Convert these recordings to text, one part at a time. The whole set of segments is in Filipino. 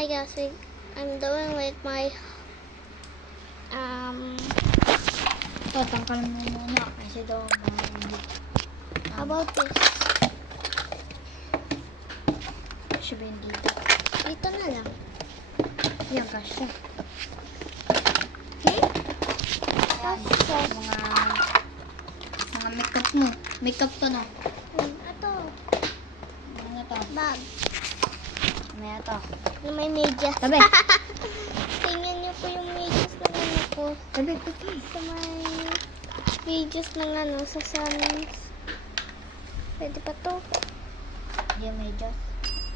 Hi guys, I'm doing with my Ito, tangkal mo muna kasi daw how about this? sabihin dito. Dito na lang. Yan, kasya. Hmm? Yan, Kasya. mga makeup mo. Makeup to, no? Ito, Ano to? bag. May ito. Na may medyas. Tabi. Tingnan niyo po yung medyas ng ano ko. Tabi. Sa may medyas ng ano, sa Suns. Pwede pa to? Yan, may just.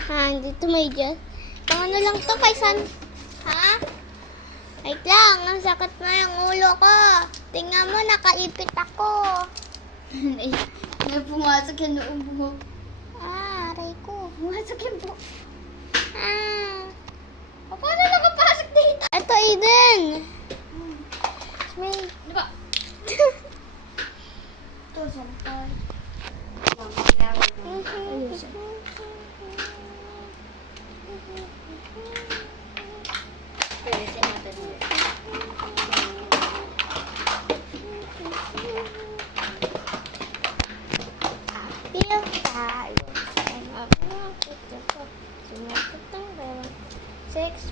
Ha, dito medyas. Pang ano lang to kay Sun. Ha? Wait lang, ang sakit na yung ulo ko. Tingnan mo, nakaipit ako. May pumasok yan noong buhok. Ah, aray ko. Pumasok yung buhok. Ah. Paano nakapasok dito? Ito, Eden. May... Ano ba? Ito, sampay. Ayusin. Ayusin natin ulit. Feel tayo. Six.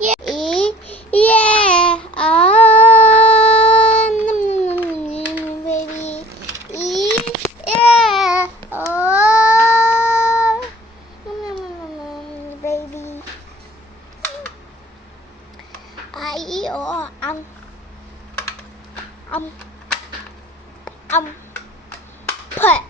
Yeah. Baby. Yeah. Oh. Baby. Ay, oo. Put.